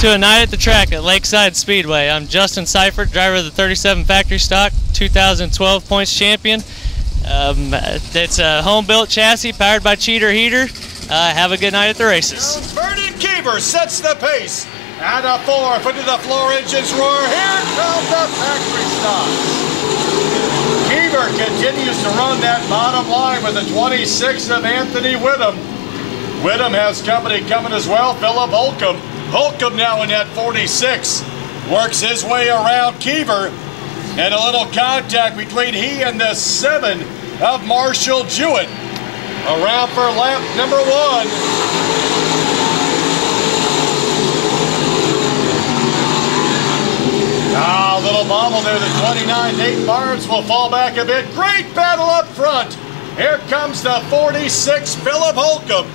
to a night at the track at Lakeside Speedway. I'm Justin Seifert, driver of the 37 factory stock 2012 points champion. It's a home-built chassis powered by Cheater Heater. Have a good night at the races. Vernon Keever sets the pace. And a 4, foot to the floor, engines roar. Here come the factory stocks. Keever continues to run that bottom line with the 26 of Anthony Whittam. Whittam has company coming as well, Philip Holcomb. Holcomb now in that 46. Works his way around Keever. And a little contact between he and the 7 of Marshall Jewett. Around for lap number 1. Little bobble there, the 29, Nate Barnes will fall back a bit. Great battle up front. Here comes the 46, Philip Holcomb.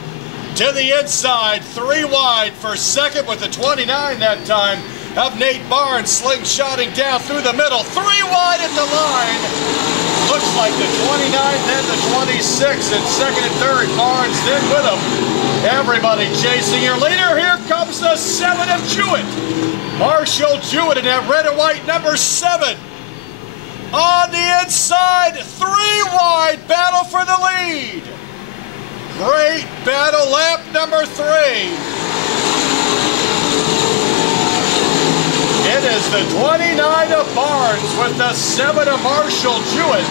To the inside, 3 wide for second with the 29 that time of Nate Barnes slingshotting down through the middle. 3 wide at the line. Looks like the 29, then the 26, and second and third, Barnes, then Whittam. Everybody chasing your leader. Here comes the 7 of Jewett. Marshall Jewett in that red and white number 7. On the inside, 3 wide, battle for the lead. Great battle, lap number 3. It is the 29 of Barnes with the 7 of Marshall Jewett.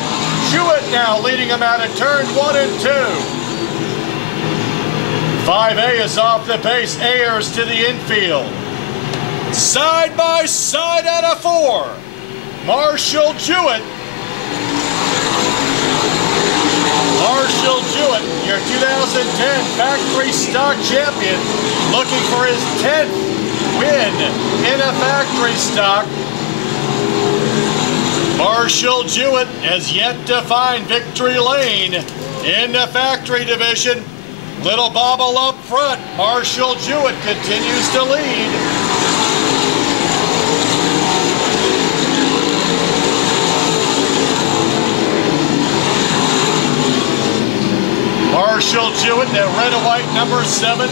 Jewett now leading him out of turn 1 and 2. 5A is off the pace, Ayers to the infield. Side by side out of 4. Marshall Jewett. Marshall Jewett, your 2010 factory stock champion, looking for his 10th win in a factory stock. Marshall Jewett has yet to find victory lane in the factory division. Little bobble up front. Marshall Jewett continues to lead. Marshall Jewett, that red and white number 7.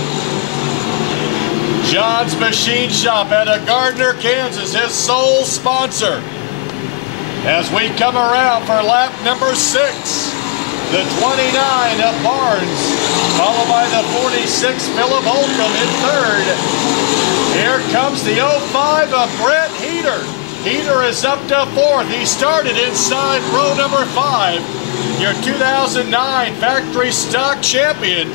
John's Machine Shop out of Gardner, Kansas, his sole sponsor. As we come around for lap number 6, the 29 of Barnes, followed by the 46, Philip Holcomb in third. Here comes the 05 of Brett Heater. Heater is up to 4th. He started inside row number 5. Your 2009 factory stock champion,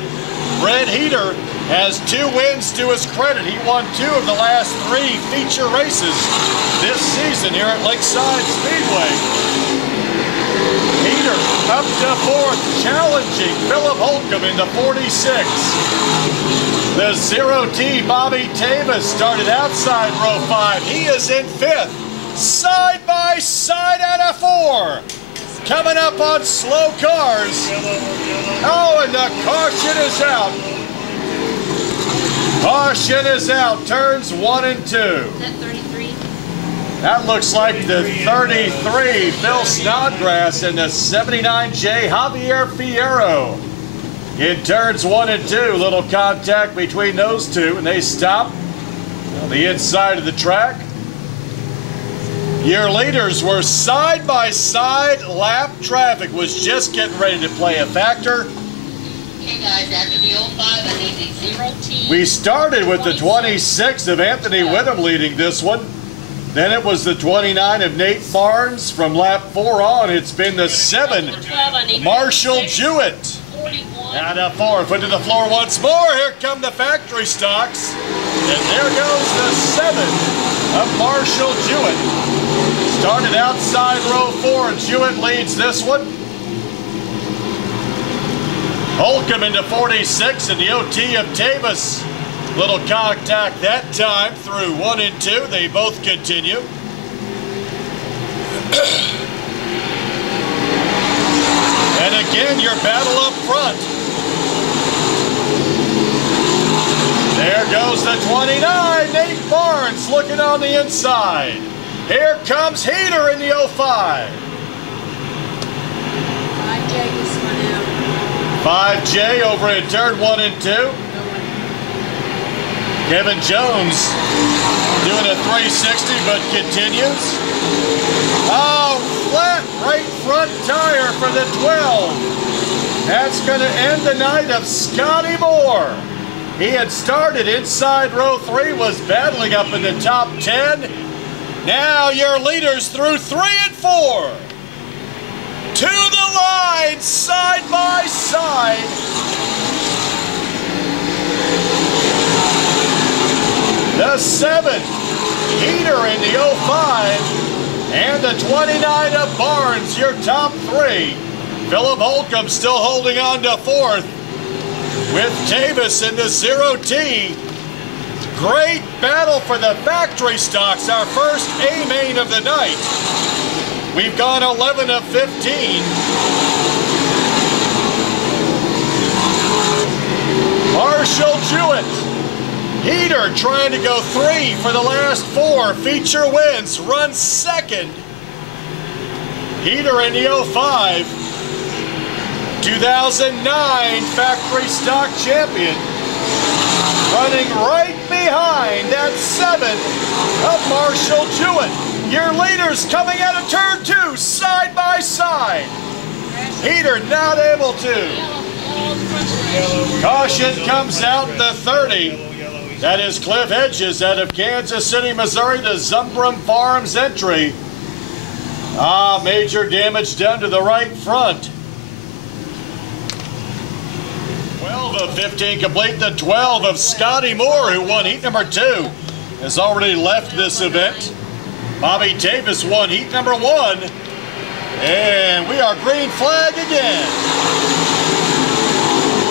Brett Heater, has 2 wins to his credit. He won 2 of the last 3 feature races this season here at Lakeside Speedway. Heater up to 4th, challenging Philip Holcomb in the 46. The 0T Bobby Tavis started outside row 5. He is in 5th, side by side out of 4. Coming up on slow cars. Oh, and the caution is out. Caution is out. Turns 1 and 2. Is that 33? That looks like the 33, Phil Snodgrass, and the 79J, Javier Fierro. In turns 1 and 2, little contact between those two, and they stop on the inside of the track. Your leaders were side by side. Lap traffic was just getting ready to play a factor. Hey guys, after the 05, I need the 0T. We started with the 26 of Anthony Whittam leading this one. Then it was the 29 of Nate Barnes. From lap 4 on, it's been the 7, Marshall Jewett. Out of 4, foot to the floor once more. Here come the factory stocks. And there goes the 7 of Marshall Jewett. Started outside row 4. Jewett leads this one. Holcomb into 46 and the OT of Tavis. Little contact that time through 1 and 2. They both continue. And again, your battle up front. There goes the 29, Nate Barnes looking on the inside. Here comes Heater in the 05. 5J this one out. 5J over in turn 1 and 2. Kevin Jones doing a 360 but continues. Oh, flat right front tire for the 12. That's going to end the night of Scotty Moore. He had started inside row 3, was battling up in the top 10. Now your leaders through 3 and 4. To the line, side by side. The 7, Heater in the 05, and the 29 of Barnes, your top 3. Philip Holcomb still holding on to 4th, with Davis in the 0T. Great battle for the factory stocks, our first A-main of the night. We've gone 11 of 15. Marshall Jewett. Heater trying to go 3 for the last 4. Feature wins, runs 2nd. Heater in the 05. 2009 factory stock champion. Running right behind that 7 of Marshall Jewett. Your leaders coming out of turn 2, side by side. Heater not able to. Caution comes out the 30. That is Cliff Hedges out of Kansas City, Missouri, the Zumbrum Farms entry. Major damage done to the right front. 12 of 15 complete. The 12 of Scotty Moore, who won heat number 2, has already left this event. Bobby Davis won heat number 1. And we are green flag again.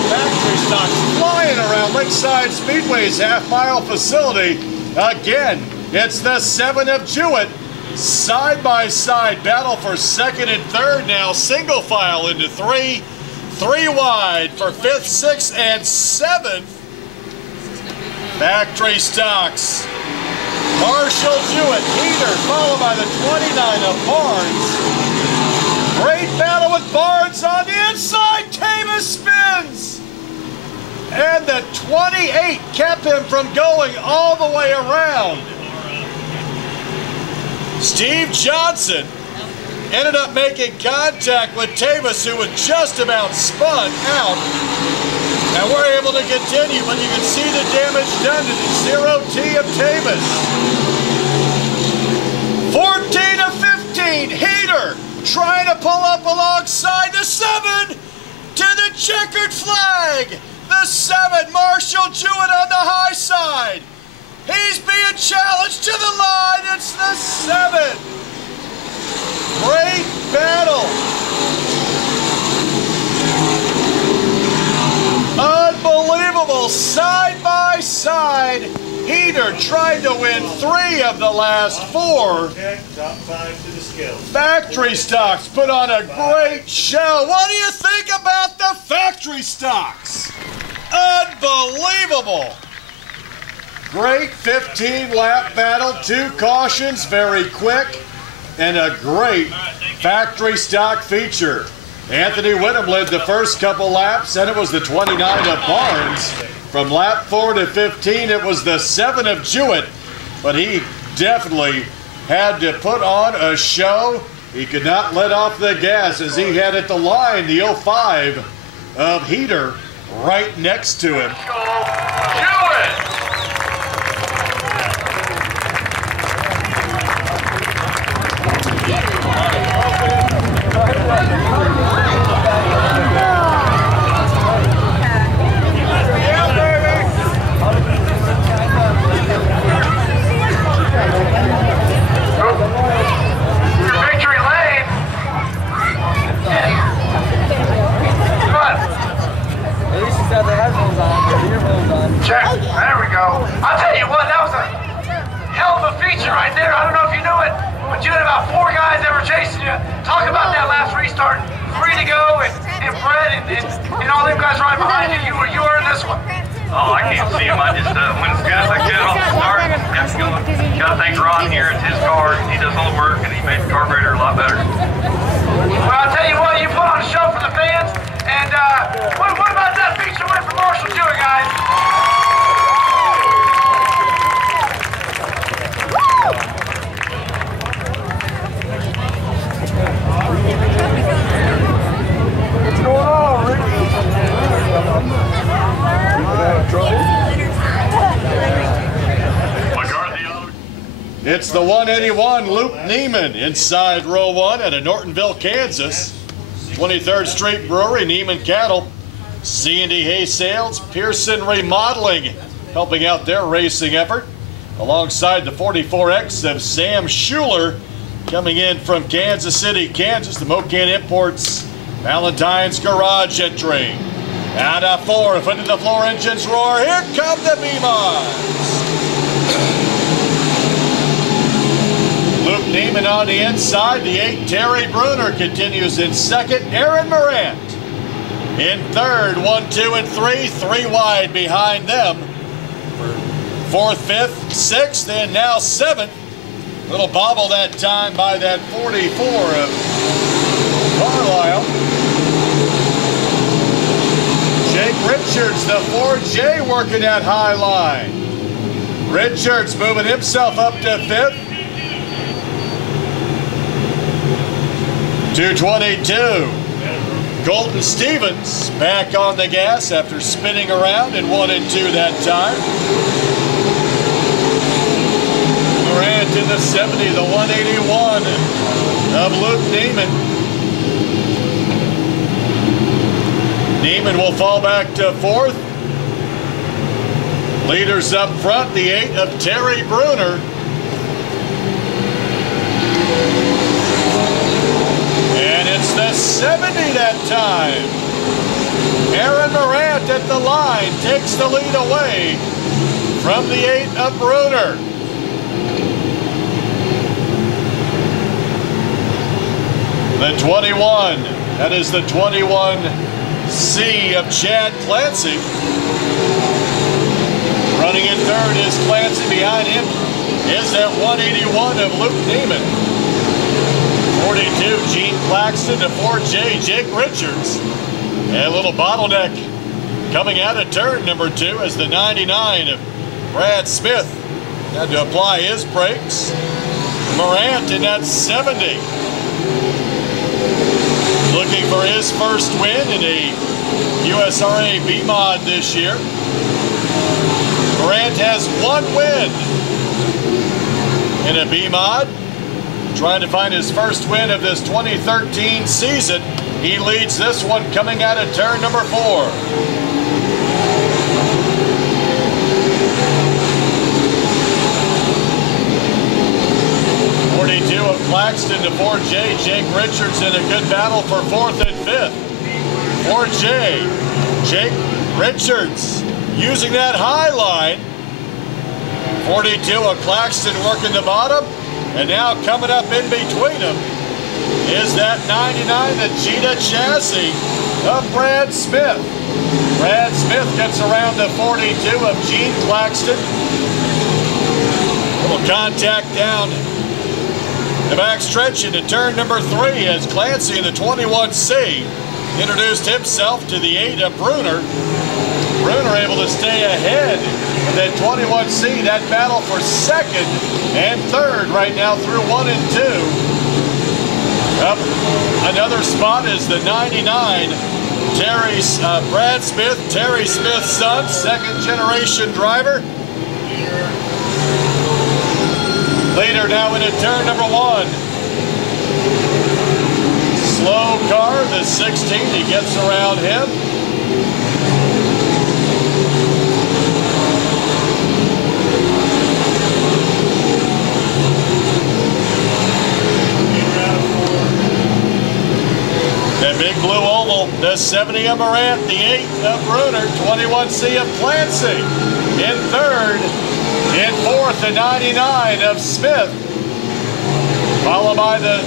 Factory stocks flying around Lakeside Speedway's half-mile facility. Again, it's the 7 of Jewett. Side-by-side battle for 2nd and 3rd now. Single file into 3. 3 wide for 5th, 6th, and 7th. Factory stocks. Marshall Jewett, Heater, followed by the 29 of Barnes. Great battle with Barnes on the inside. Tavis spins. And the 28 kept him from going all the way around. Steve Johnson ended up making contact with Tavis, who was just about spun out. And we're able to continue, but you can see the damage done to the 0T of Tavis. 14 of 15, Heater trying to pull up alongside the 7 to the checkered flag. The 7, Marshall Jewett on the high side. He's being challenged to the line. It's the 7. Great battle. Unbelievable. Side by side. Heater tried to win 3 of the last 4. Top 5 to the scale. Factory stocks put on a great show. What do you think about the factory stocks? Unbelievable. Great 15-lap battle. 2 cautions, very quick, and a great factory stock feature. Anthony Whittam led the first couple laps, and it was the 29 of Barnes. From lap 4 to 15, it was the 7 of Jewett, but he definitely had to put on a show. He could not let off the gas as he had at the line the 05 of Heater right next to him. Jewett! Check. There we go. I'll tell you what, that was a hell of a feature right there. I don't know if you knew it, but you had about 4 guys that were chasing you. Talk about that last restart. 3 to go, and Fred and all them guys right behind you. You were in this one. Oh, I can't see him. I just went as good as I could off the start. Gotta thank Ron here. It's his car. He does all the work, and he made the carburetor a lot better. Well, I'll tell you what, you put on a show for the fans. And what about that feature win for Marshall Jewett, guys? It's the 181 Luke Neiman inside row 1 out of Nortonville, Kansas. 23rd Street Brewery, Neiman Cattle. C&D Hay Sales, Pearson Remodeling helping out their racing effort. Alongside the 44X of Sam Schuler coming in from Kansas City, Kansas. The Mocan Imports Valentine's Garage entry. Out of 4, foot to the floor, engines roar. Here come the B-Mods. Luke Neiman on the inside. The 8, Terry Bruner continues in second. Aaron Morant in third. 1, 2, and 3. 3 wide behind them. 4th, 5th, 6th, and now 7th. Little bobble that time by that 44 of Carlisle. Jake Richards, the 4J, working that high line. Richards moving himself up to 5th. 222. Colton Stevens back on the gas after spinning around in 1 and 2 that time. Morant in the 70, the 181 of Luke Neiman. Neiman will fall back to 4th. Leaders up front, the 8 of Terry Bruner. And it's the 70 that time. Aaron Morant at the line takes the lead away from the 8 of Bruner. The 21, that is the 21C of Chad Clancy. Running in third is Clancy. Behind him is that 181 of Luke Neiman. 42, Gene Claxton to 4J, Jake Richards. And a little bottleneck coming out of turn number 2 as the 99 of Brad Smith had to apply his brakes. Morant in that 70. Looking for his first win in a USRA B-Mod this year. Morant has 1 win in a B-Mod. Trying to find his first win of this 2013 season. He leads this one coming out of turn number 4. Of Claxton to 4J, Jake Richards in a good battle for 4th and 5th. 4J, Jake Richards using that high line. 42 of Claxton working the bottom, and now coming up in between them is that 99, the Cheetah Chassis of Brad Smith. Brad Smith gets around the 42 of Gene Claxton. Little contact down the back stretch into turn number 3 as Clancy in the 21C introduced himself to the 8 of Bruner. Bruner able to stay ahead of that 21C. That battle for 2nd and 3rd right now through 1 and 2. Up another spot is the 99, Brad Smith, Terry Smith's son, 2nd generation driver. Leader now into turn number 1. Slow car, the 16, he gets around him. That big blue oval, the 70 of Morant, the 8 of Bruner, 21C of Clancy in 3rd. In 4th, the 99 of Smith, followed by the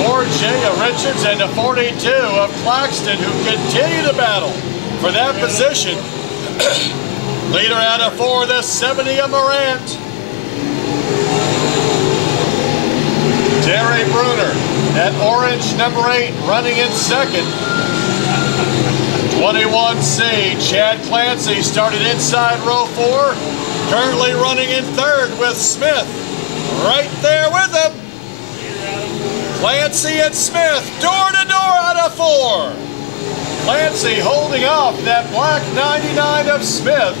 4J of Richards and the 42 of Claxton, who continue to battle for that position. Leader out of 4, the 70 of Morant. Terry Bruner, that orange number 8, running in 2nd. 21C, Chad Clancy started inside row 4. Currently running in 3rd with Smith. Right there with him. Clancy and Smith, door to door out of 4. Clancy holding off that black 99 of Smith.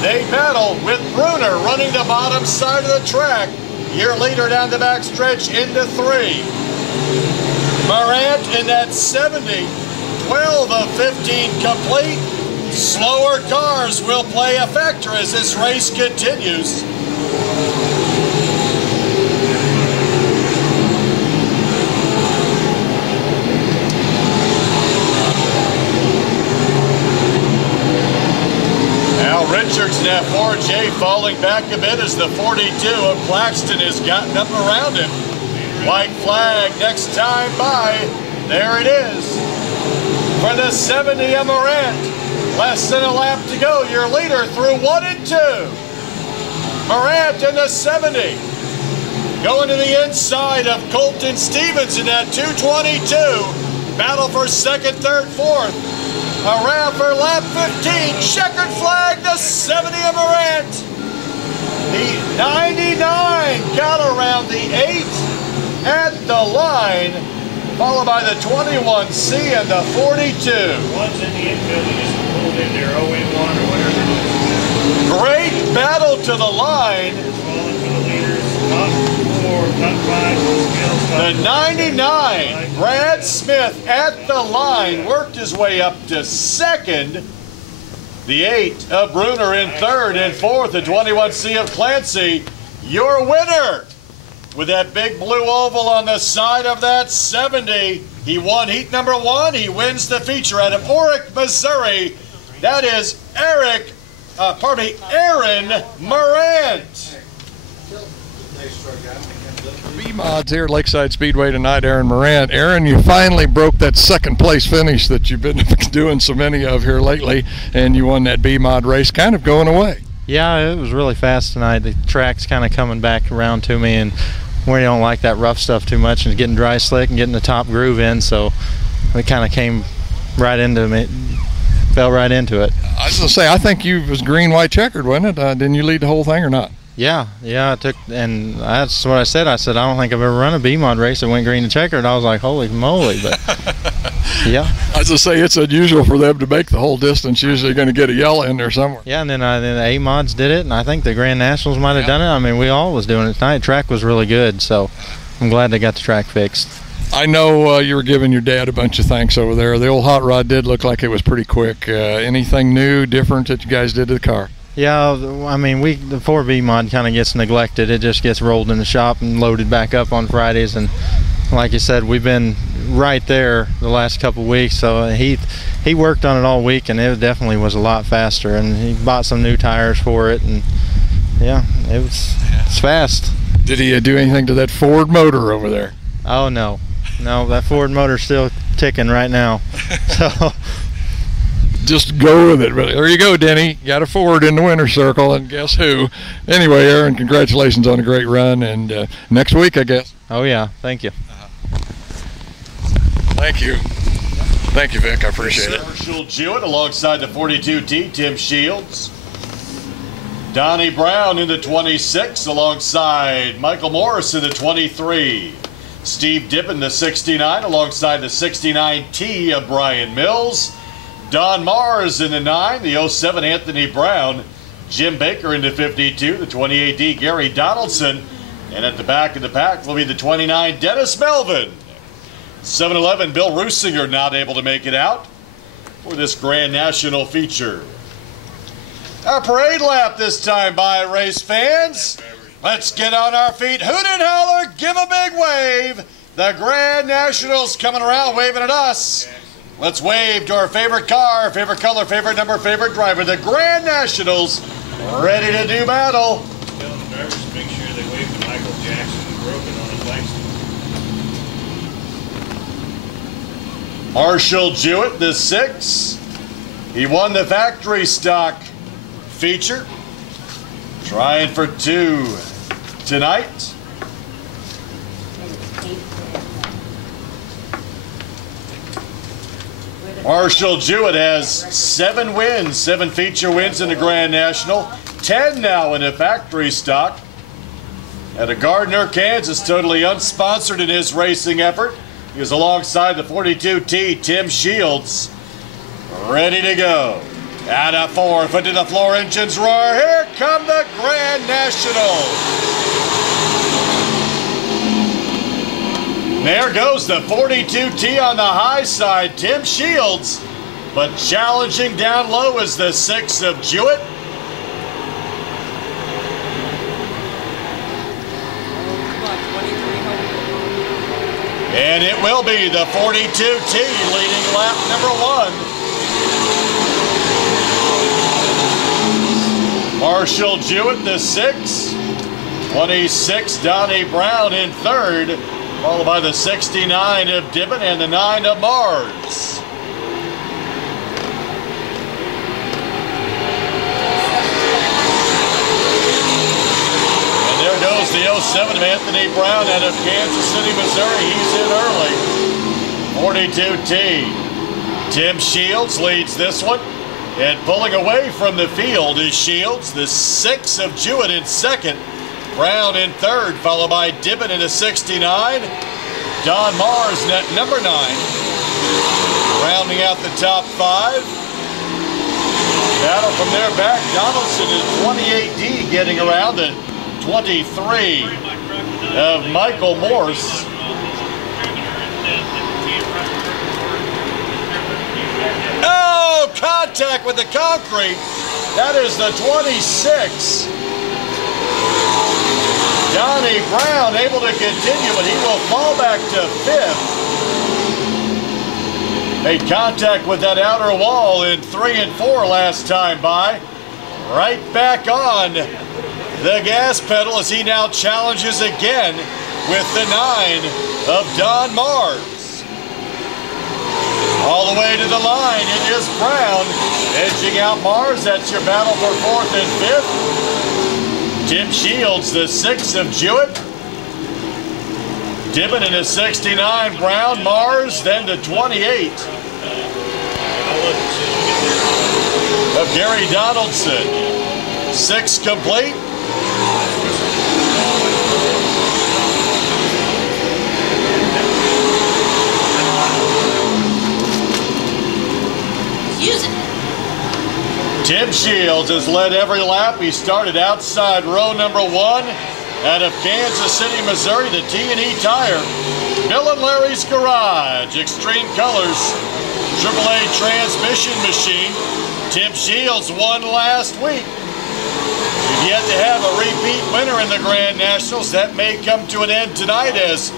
They battle with Bruner running the bottom side of the track. your leader down the back stretch into 3. Morant in that 70, 12 of 15 complete. Slower cars will play a factor as this race continues. Richards in that 4J falling back a bit as the 42 of Claxton has gotten up around him. White flag next time by. There it is. For the 70 of Morant. Less than a lap to go. Your leader through 1 and 2. Morant in the 70. Going to the inside of Colton Stevens in that 222. Battle for second, third, fourth. Around for lap 15, checkered flag, the 70 of Morant. The 99 got around the 8 at the line, followed by the 21C and the 42. One's in the infield, they just pulled in their 0-1 or whatever it is. Great battle to the line. Falling for the leaders, top 4, top 5 for the skills. The 99, Brad Smith at the line, worked his way up to second. The 8 of Bruner in third, and fourth, the 21C of Clancy. Your winner with that big blue oval on the side of that 70. He won heat number 1. He wins the feature out of Orick, Missouri. That is Aaron Morant. B-Mods here at Lakeside Speedway tonight, Aaron Morant. Aaron, you finally broke that second place finish that you've been doing so many of here lately, and you won that B-Mod race, kind of going away. Yeah, it was really fast tonight. The track's kind of coming back around to me, and we don't like that rough stuff too much, and getting dry slick and getting the top groove in, so it kind of came right into me, fell right into it. I was going to say, I think you was green, white, checkered, wasn't it? Didn't you lead the whole thing or not? Yeah, I took, and that's what I said. I said, I don't think I've ever run a B-Mod race that went green and checkered. I was like, holy moly, but yeah. I was going to say, it's unusual for them to make the whole distance. Usually going to get a yellow in there somewhere. Yeah, and then the A-Mods did it, and I think the Grand Nationals might have done it. I mean, we all was doing it tonight. Track was really good, so I'm glad they got the track fixed. I know you were giving your dad a bunch of thanks over there. The old hot rod did look like it was pretty quick. Anything new, different that you guys did to the car? Yeah, I mean, the 4B mod kind of gets neglected. It just gets rolled in the shop and loaded back up on Fridays. And like you said, we've been right there the last couple of weeks. So he worked on it all week, and it definitely was a lot faster. And he bought some new tires for it, and yeah, it's fast. Did he do anything to that Ford motor over there? Oh no, that Ford motor's still ticking right now. So. Just go with it. There you go, Denny. Got a Ford in the winner's circle, and guess who? Anyway, Aaron, congratulations on a great run, and next week, I guess. Oh, yeah. Thank you. Thank you. Thank you, Vic. I appreciate it. Marshall Jewett alongside the 42T, Tim Shields. Donnie Brown in the 26 alongside Michael Morris in the 23. Steve Dippin, the 69, alongside the 69T of Brian Mills. Don Mars in the 9, the 07 Anthony Brown, Jim Baker in the 52, the 28D Gary Donaldson, and at the back of the pack will be the 29 Dennis Melvin. 7-11 Bill Rusinger not able to make it out for this Grand National feature. Our parade lap this time by race fans. Let's get on our feet, hoot and holler, give a big wave. The Grand Nationals coming around waving at us. Let's wave to our favorite car, favorite color, favorite number, favorite driver. The Grand Nationals ready to do battle. Tell the drivers to make sure they wave to Michael Jackson and broken on his license. Marshall Jewett, the 6. He won the factory stock feature. Trying for 2 tonight. Marshall Jewett has 7 wins, 7 feature wins in the Grand National, 10 now in a factory stock. At a Gardner, Kansas, totally unsponsored in his racing effort. He is alongside the 42T, Tim Shields, ready to go. Out of 4, foot to the floor, engines roar. Here come the Grand Nationals. there goes the 42T on the high side, Tim Shields. But challenging down low is the 6 of Jewett. And it will be the 42T leading lap number 1. Marshall Jewett, the 6. 26, Donnie Brown in 3rd, followed by the 69 of Dibbon and the 9 of Mars. And there goes the 07 of Anthony Brown out of Kansas City, Missouri. He's in early. 42T. Tim Shields leads this one. And pulling away from the field is Shields, the 6 of Jewett in 2nd. Brown in 3rd, followed by Dibbon in a 69. Don Mars net number 9. Rounding out the top 5. Battle from there back. Donaldson is 28D getting around the 23 of Michael Morse. Oh, contact with the concrete. That is the 26. Donnie Brown able to continue, but he will fall back to 5th. Made contact with that outer wall in 3 and 4 last time by. Right back on the gas pedal as he now challenges again with the 9 of Don Mars. All the way to the line, it is Brown edging out Mars. That's your battle for 4th and 5th. Tim Shields, the 6 of Jewett. Dibbon in a 69, Brown, Mars, then the 28 of Gary Donaldson. 6 complete. Using it. Tim Shields has led every lap. He started outside row number 1 out of Kansas City, Missouri, the T&E Tire. Bill and Larry's Garage, Extreme Colors, AAA transmission machine. Tim Shields won last week. We've yet to have a repeat winner in the Grand Nationals. That may come to an end tonight as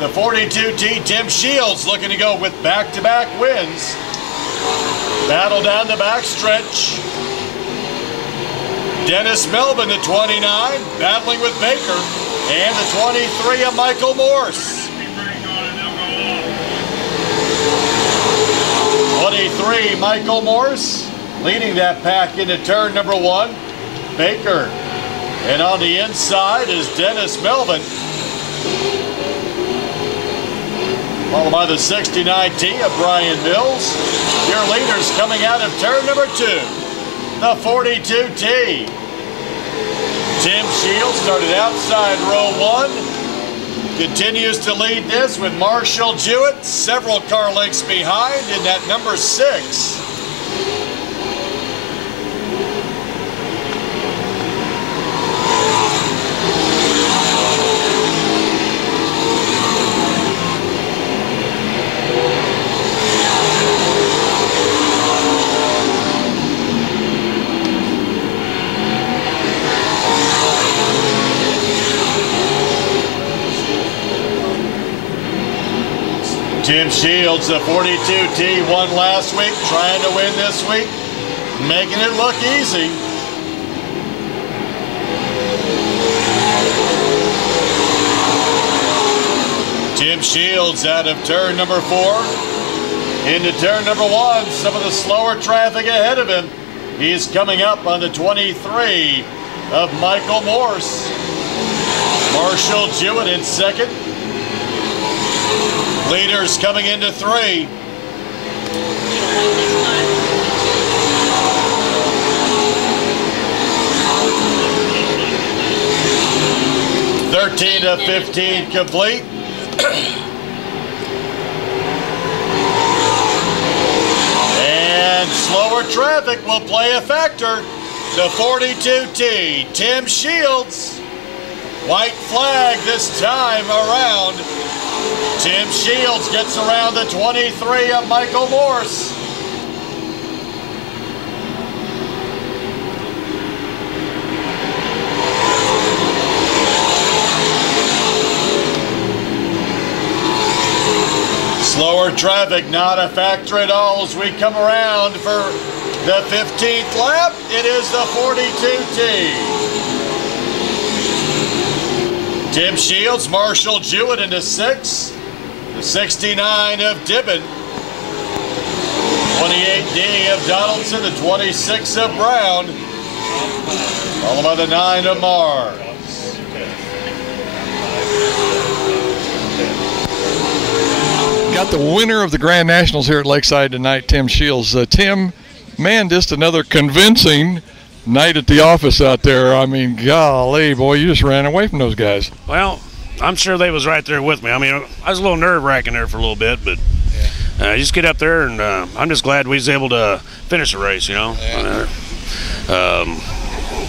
the 42T Tim Shields looking to go with back-to-back wins. Battle down the backstretch. Dennis Melvin, the 29, battling with Baker, and the 23 of Michael Morse. 23, Michael Morse, leading that pack into turn number 1. Baker, and on the inside is Dennis Melvin, followed by the 69T of Brian Mills. Your leaders coming out of turn number 2. The 42T. Tim Shields started outside row 1. Continues to lead this with Marshall Jewett several car lengths behind in that number 6. Tim Shields, the 42T, won last week, trying to win this week, making it look easy. Tim Shields out of turn number 4 into turn number 1. Some of the slower traffic ahead of him. He's coming up on the 23 of Michael Morse. Marshall Jewett in 2nd. Leaders coming into 3. (13 of 15 complete). And slower traffic will play a factor. The 42T, Tim Shields. White flag this time around. Tim Shields gets around the 23 of Michael Morse. Slower traffic, not a factor at all as we come around for the 15th lap. It is the 42T. Tim Shields, Marshall Jewett in the 6. The 69 of Dibben. 28D of Donaldson, the 26 of Brown. Followed by the 9 of Marr. Got the winner of the Grand Nationals here at Lakeside tonight, Tim Shields. Tim, man, just another convincing night at the office out there. I mean, golly, boy, you just ran away from those guys. Well, I'm sure they was right there with me. I mean, I was a little nerve-wracking there for a little bit, but you just get up there, and I'm just glad we was able to finish the race, you know. Yeah.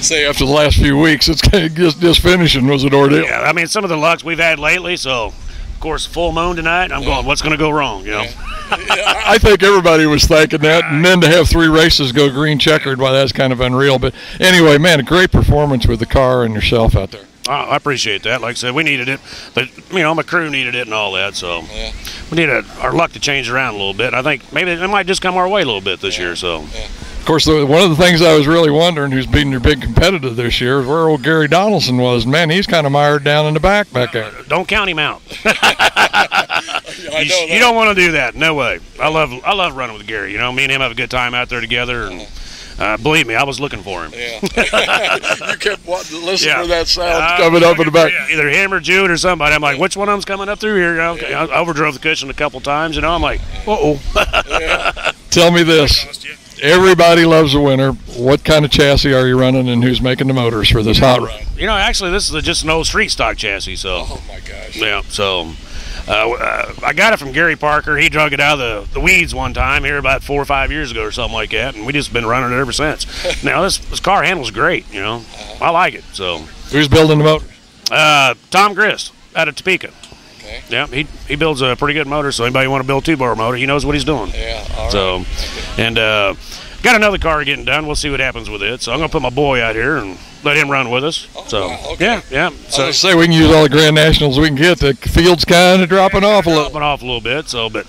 Say after the last few weeks, it's kind of just finishing was an ordeal. Yeah, I mean, some of the lucks we've had lately, so... Of course, full moon tonight. I'm going, what's going to go wrong, you know? I think everybody was thinking that, and then to have 3 races go green checkered, well, that's kind of unreal. But anyway, man, a great performance with the car and yourself out there. I appreciate that. Like I said, we needed it, but you know, my crew needed it and all that. So we needed our luck to change around a little bit. I think maybe it might just come our way a little bit this year. So. Of course, one of the things I was really wondering, who's beating your big competitor this year, is where old Gary Donaldson was. Man, he's kind of mired down in the back there. Don't count him out. You don't want to do that. No way. I love running with Gary. You know, me and him have a good time out there together. And believe me, I was looking for him. Yeah. You kept listening for that sound coming up in the back. Either him or Jude or somebody. I'm like, which one of them's coming up through here? Okay. I overdrove the cushion a couple times. You know, I'm like, uh-oh. Tell me this. Everybody loves a winner. What kind of chassis are you running, and who's making the motors for this hot rod? You know, actually, this is just an old street stock chassis. So. Oh my gosh. Yeah. So, I got it from Gary Parker. He drug it out of the weeds one time here about 4 or 5 years ago or something like that, and we just been running it ever since. Now this car handles great. You know, I like it. So. Who's building the motor? Tom Grist out of Topeka. Okay. Yeah, he builds a pretty good motor, so anybody want to build a 2-bar motor, he knows what he's doing. Yeah, all right. So, and got another car getting done. We'll see what happens with it. So I'm going to put my boy out here and let him run with us. Oh, so, wow, okay. Yeah. So say we can use all the Grand Nationals we can get. The field's kind of dropping off a little. Dropping off a little bit, so, but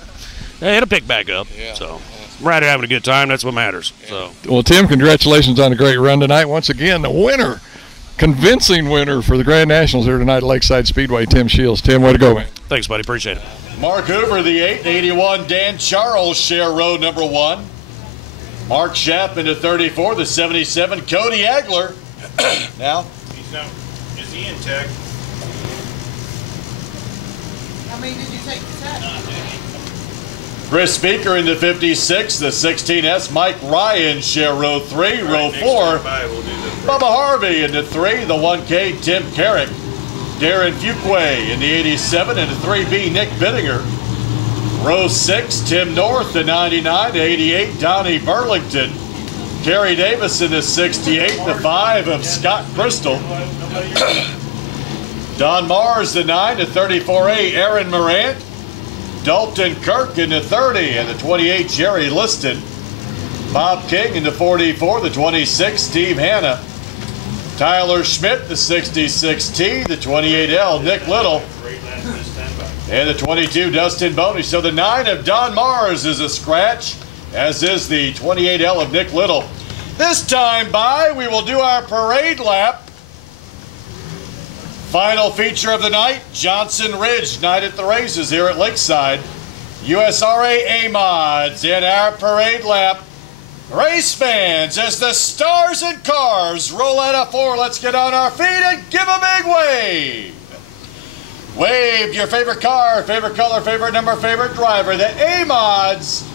it'll pick back up. Yeah. So, we're out here having a good time. That's what matters. Yeah. So. Well, Tim, congratulations on a great run tonight. Once again, the winner. Convincing winner for the Grand Nationals here tonight at Lakeside Speedway, Tim Shields. Tim, way to go, man. Thanks, buddy. Appreciate it. Mark Hoover, the 881. Dan Charles, share row number 1. Mark Schapp into 34, the 77. Cody Agler. Now. Is he in tech? How many did you take to set? Chris Speaker into 56, the 16S. Mike Ryan, share row 3. Row 4. Bubba Harvey into 3, the 1K, Tim Carrick. Darren Fuquay in the 87, and the 3B, Nick Bittinger. Row 6, Tim North, the 99, the 88, Donnie Burlington. Kerry Davis in the 68, the 5 of Scott Crystal. Don Mars, the 9, the 34A, Aaron Morant. Dalton Kirk in the 30, and the 28, Jerry Liston. Bob King in the 44, the 26, Steve Hanna. Tyler Schmidt, the 66T, the 28L, Nick Little, and the 22, Dustin Boney. So the 9 of Don Mars is a scratch, as is the 28L of Nick Little. This time by, we will do our parade lap. Final feature of the night, Johnson Ridge, night at the races here at Lakeside. USRA A-Mods in our parade lap. Race fans, as the stars and cars roll out of 4, let's get on our feet and give a big wave. Wave your favorite car, favorite color, favorite number, favorite driver. The A-Mods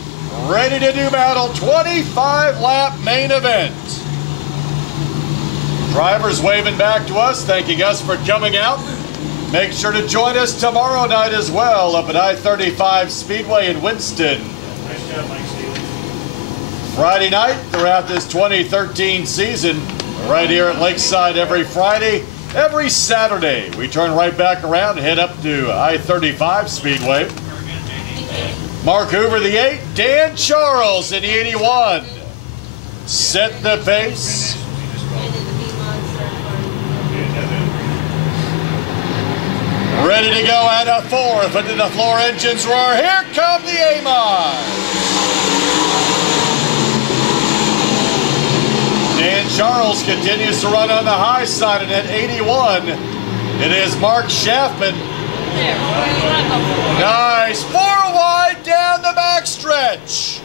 ready to do battle, 25-lap main event. Drivers waving back to us, thanking us for coming out. Make sure to join us tomorrow night as well up at I-35 Speedway in Winston. Nice job, Mike. Friday night throughout this 2013 season, right here at Lakeside every Friday Every Saturday, we turn right back around and head up to I-35 Speedway. Mark Hoover, the 8, Dan Charles in the 81. Set the pace. Ready to go at a 4th into the floor engines roar. Here come the Amon. Dan Charles continues to run on the high side and at 81. It is Mark Schaffman. Nice. 4 wide down the backstretch.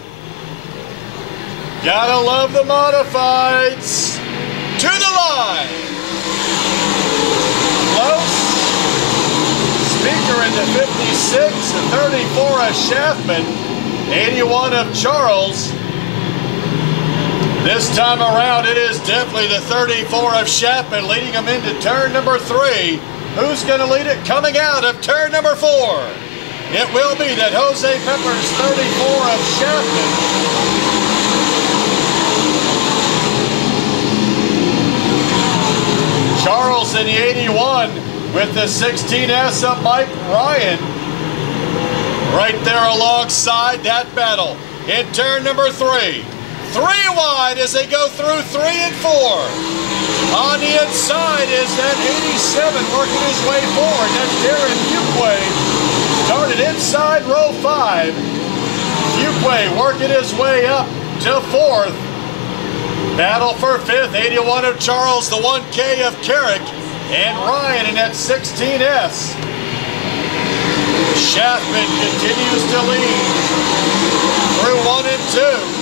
Gotta love the modifieds. To the line. Close. Speaker into 56 and 34 of Schaffman. 81 of Charles. This time around, it is definitely the 34 of Schaffman leading him into turn number 3. Who's going to lead it coming out of turn number 4? It will be that Jose Pepper's 34 of Schaffman. Charles in the 81 with the 16S of Mike Ryan. Right there alongside that battle. In turn number 3. 3 wide as they go through 3 and 4. On the inside is that 87 working his way forward. That's Darren Fuquay. Started inside row 5. Fuquay working his way up to 4th. Battle for 5th. 81 of Charles, the 1K of Carrick, and Ryan in that 16S. Schaffman continues to lead through 1 and 2.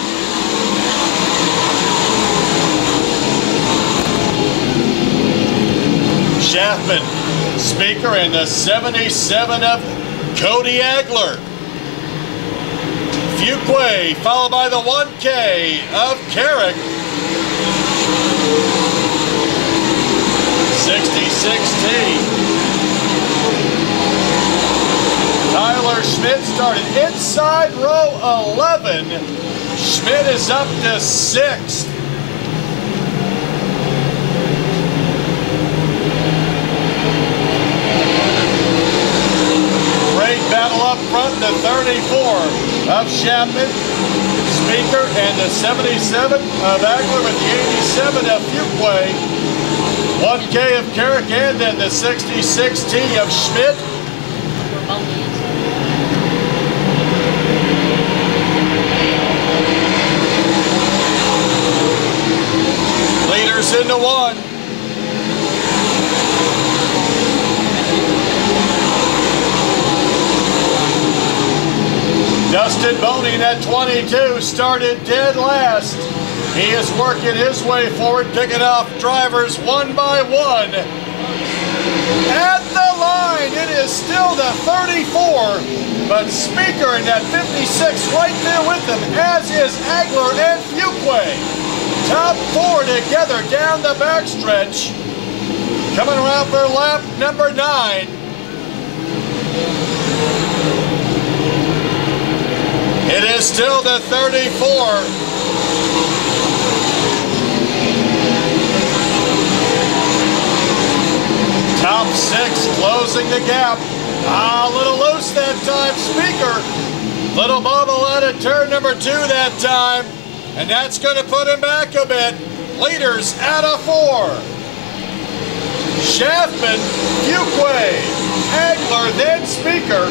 Schaffman, Speaker, and the 77 of Cody Agler. Fuquay, followed by the 1K of Carrick. 66T. Tyler Schmidt started inside row 11. Schmidt is up to 6th. Battle up front, the 34 of Schaffman, Speaker, and the 77 of Agler with the 87 of Fuquay, 1K of Carrick, and then the 66T of Schmidt. Leaders into 1. Dustin Boney, that 22, started dead last. He is working his way forward, picking off drivers one by one. At the line, it is still the 34, but Speaker in that 56 right there with him, as is Agler and Fuquay. Top 4 together down the backstretch. Coming around for lap number 9. It is still the 34. Top 6 closing the gap. A little loose that time, Speaker. Little bubble out of turn number 2 that time. And that's going to put him back a bit. Leaders out of 4. Schaffman, Fuquay, Agler, then Speaker.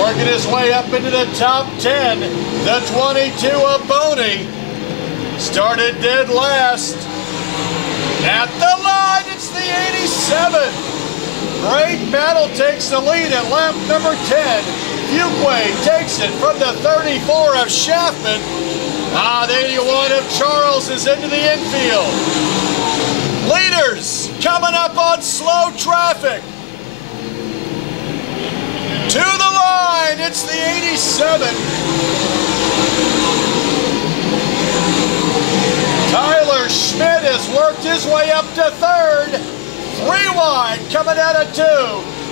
Working his way up into the top 10, the 22 of Boney. Started dead last. At the line, it's the 87. Great battle takes the lead at lap number 10. Fuquay takes it from the 34 of Schaffman. The 81 of Charles is into the infield. Leaders coming up on slow traffic. To the line, it's the 87. Tyler Schmidt has worked his way up to 3rd. 3 wide, coming out of 2.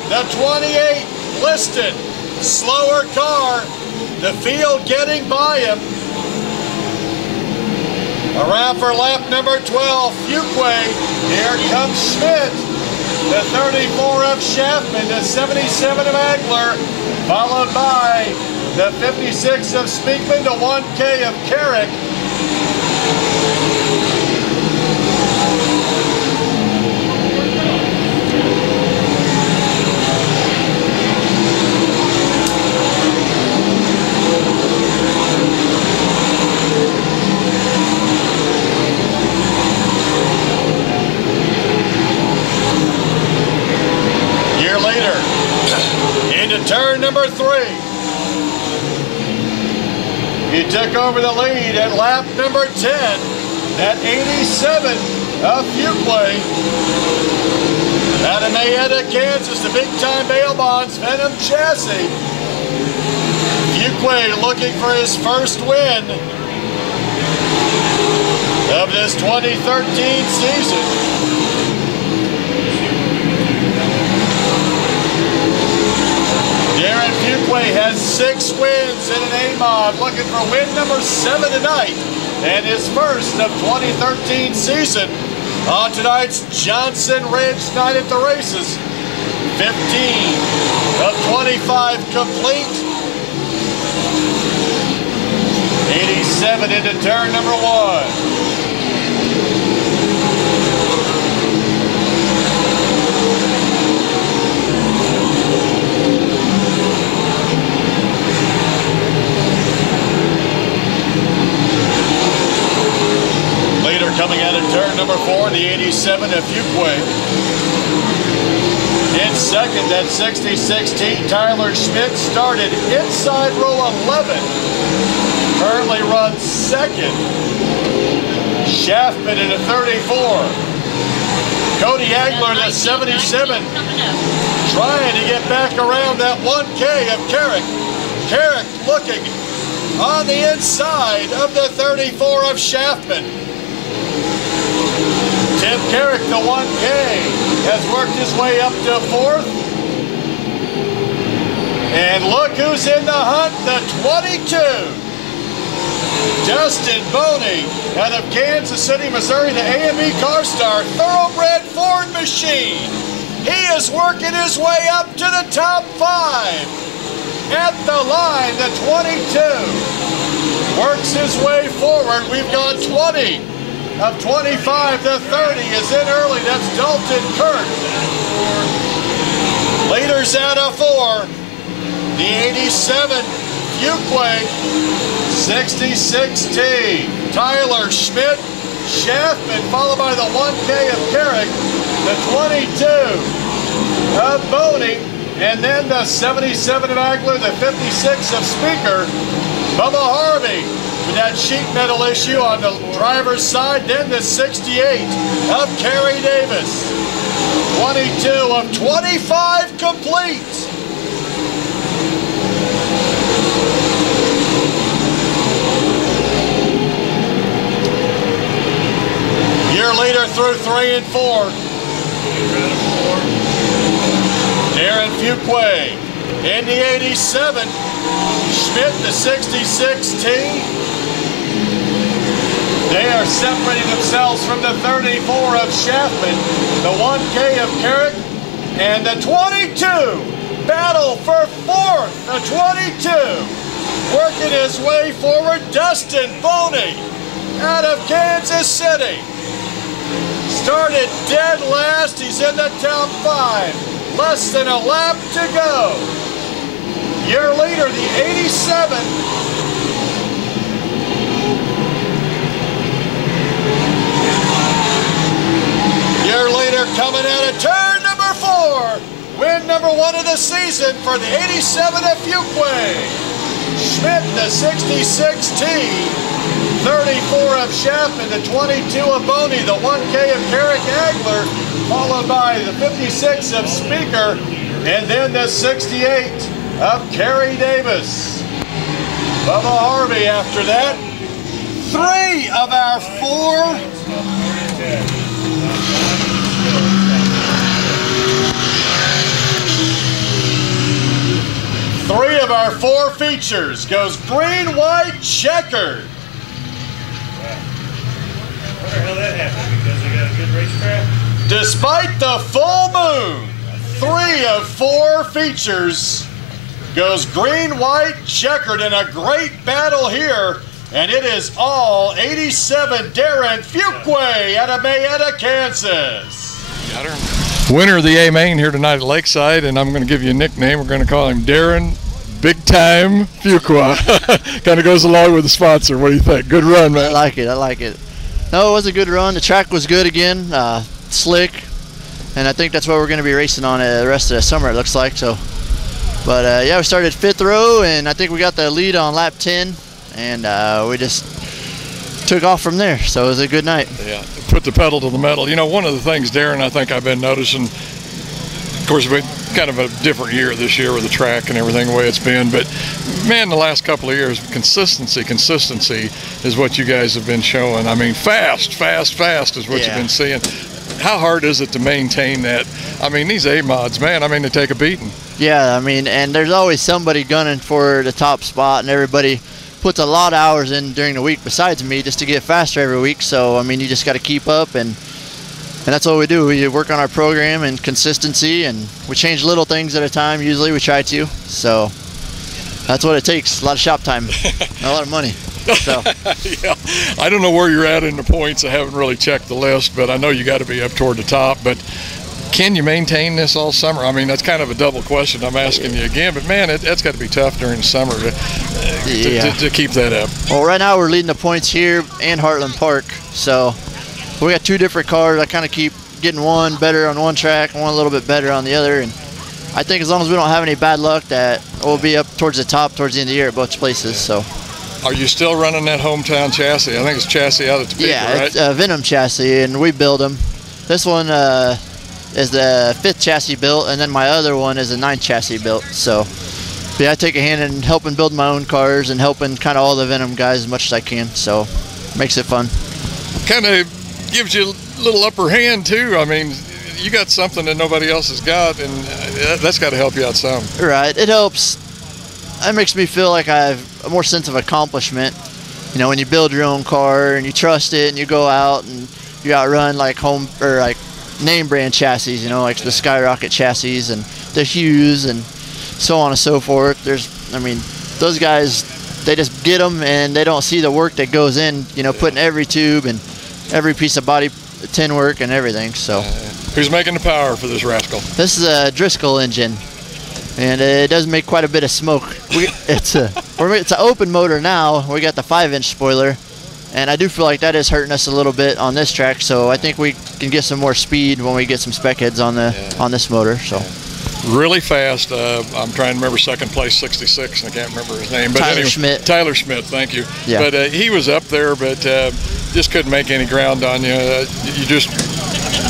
The 28 listed. Slower car, The field getting by him. Around for lap number 12, Fuquay. Here comes Schmidt. The 34 of Schaffman, the 77 of Agler, followed by the 56 of Speakman, the 1K of Carrick. Into turn number 3. He took over the lead at lap number 10. That 87 of Fuquay. Out of Mayetta, Kansas, the big-time bail bonds, Venom chassis. Fuquay looking for his first win of this 2013 season. Fuquay has 6 wins in an A-Mod, looking for win number 7 tonight and his first of 2013 season on tonight's Johnson Ridge Night at the Races. 15 of 25 complete. 87 into turn number 1. Coming out of turn number 4, the 87 of Fuquay. In second, that 66T, Tyler Schmidt started inside row 11. Currently runs second. Schaffman in a 34. Cody Agler, the 77, trying to get back around that 1K of Carrick. Carrick looking on the inside of the 34 of Schaffman. Tim Carrick, the 1K, has worked his way up to 4th. And look who's in the hunt, the 22. Justin Boney out of Kansas City, Missouri, the AME Car Star, thoroughbred Ford machine. He is working his way up to the top 5. At the line, the 22 works his way forward. We've got 20. Of 25 to 30 is in early. That's Dalton Kirk. Leaders out of 4. The 87, Fuquay. 66T, Tyler Schmidt. Schaffman, followed by the 1K of Carrick. The 22 of Boney. And then the 77 of Agler, the 56 of Speaker. Bubba Harvey. With that sheet metal issue on the driver's side, then the 68 of Kerry Davis. 22 of 25 complete. Year leader through 3 and 4. Darren Fuquay in the 87. Schmidt, the 66T. They are separating themselves from the 34 of Schaffman, the 1K of Carrick, and the 22. Battle for 4th, the 22. Working his way forward, Dustin Boney out of Kansas City. Started dead last, he's in the top 5. Less than a lap to go. Year leader, the 87. Year leader coming out of turn number 4. Win number 1 of the season for the 87 of Fuquay. Schmidt, the 66T. 34 of Schaffman, the 22 of Boney, the 1K of Carrick Agler, followed by the 56 of Speaker, and then the 68 of Kerry Davis. Bubba Harvey after that. 3 of our 4. Three of our 4 features goes green, white, checkered. I wonder how that happened, because they got a good racetrack. Despite the full moon, 3 of 4 features goes green, white, checkered in a great battle here. And it is all 87 Darren Fuquay out of Mayetta, Kansas. Got her. Winner of the A main here tonight at Lakeside, and I'm going to give you a nickname. We're going to call him Darren Big Time Fuqua. Kind of goes along with the sponsor. What do you think? Good run, man. I like it. I like it. No, it was a good run. The track was good again, slick, and I think that's what we're going to be racing on the rest of the summer, it looks like. So, but yeah, we started 5th row, and I think we got the lead on lap 10, and we just took off from there. So it was a good night. Yeah, put the pedal to the metal. You know, one of the things, Darren, I think I've been noticing, of course, it's been kind of a different year this year with the track and everything the way it's been, but man, the last couple of years, consistency is what you guys have been showing. I mean, fast is what you've been seeing. How hard is it to maintain that? I mean, these A-mods, man, I mean, they take a beating. Yeah, I mean, and there's always somebody gunning for the top spot, and everybody puts a lot of hours in during the week besides me just to get faster every week. So, I mean, you just got to keep up, and that's what we do. We work on our program and consistency, and we change little things at a time. Usually we try to. So that's what it takes. A lot of shop time, a lot of money. So. Yeah, I don't know where you're at in the points. I haven't really checked the list, but I know you got to be up toward the top. But can you maintain this all summer? I mean, that's kind of a double question I'm asking you again. But man, that's got to be tough during the summer to keep that up. Well, right now we're leading the points here and Heartland Park. So we got 2 different cars. I kind of keep getting one better on one track and one a little bit better on the other. And I think as long as we don't have any bad luck, that we'll be up towards the top towards the end of the year at both places. So. Are you still running that hometown chassis? I think it's chassis out at Topeka, yeah, right? It's a Venom chassis, and we build them. This one is the 5th chassis built, and then my other one is a 9th chassis built. So, yeah, I take a hand in helping build my own cars and helping kind of all the Venom guys as much as I can. So, makes it fun. Kind of gives you a little upper hand too. I mean, you got something that nobody else has got, and that's got to help you out some. Right, it helps. It makes me feel like I have a more sense of accomplishment. You know, when you build your own car and you trust it and you go out and you outrun like name brand chassis, you know, like the Skyrocket chassis and the Hughes and so on and so forth. I mean, those guys, they just get them and they don't see the work that goes in, you know, putting every tube and every piece of body tin work and everything. So, who's making the power for this rascal? This is a Driscoll engine. And it does make quite a bit of smoke. It's an open motor now. We got the 5-inch spoiler, and I do feel like that is hurting us a little bit on this track. So I think we can get some more speed when we get some spec heads on this motor. So really fast. I'm trying to remember second place, 66, and I can't remember his name. But Tyler anyway, Schmidt. Tyler Schmidt, thank you. Yeah. But he was up there, but just couldn't make any ground on you. You just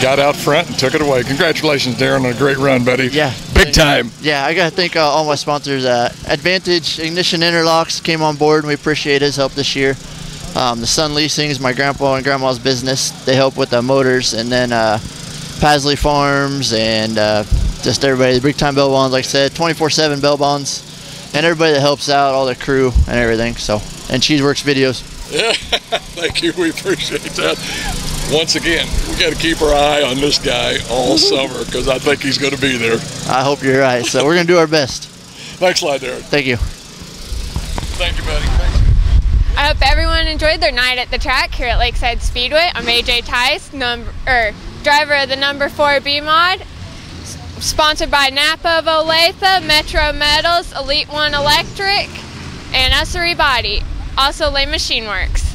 got out front and took it away. Congratulations, Darren, on a great run, buddy. Yeah. Big time. Yeah, I got to thank all my sponsors. Advantage Ignition Interlocks came on board, and we appreciate his help this year. The Sun Leasing is my grandpa and grandma's business. They help with the motors. And then Pasley Farms and just everybody, the Big Time Bell Bonds, like I said, 24/7 Bell Bonds. And everybody that helps out, all the crew and everything. So, and Cheeseworks Videos. Yeah, thank you. We appreciate that. Once again, we got to keep our eye on this guy all summer because I think he's going to be there. I hope you're right. So we're going to do our best. Thanks a lot, Darren. Thank you. Thank you, buddy. Thanks. I hope everyone enjoyed their night at the track here at Lakeside Speedway. I'm AJ Tice, driver of the number 4 B-Mod, sponsored by Napa of Olathe, Metro Metals, Elite One Electric, and Ussery Body, also Lay Machine Works.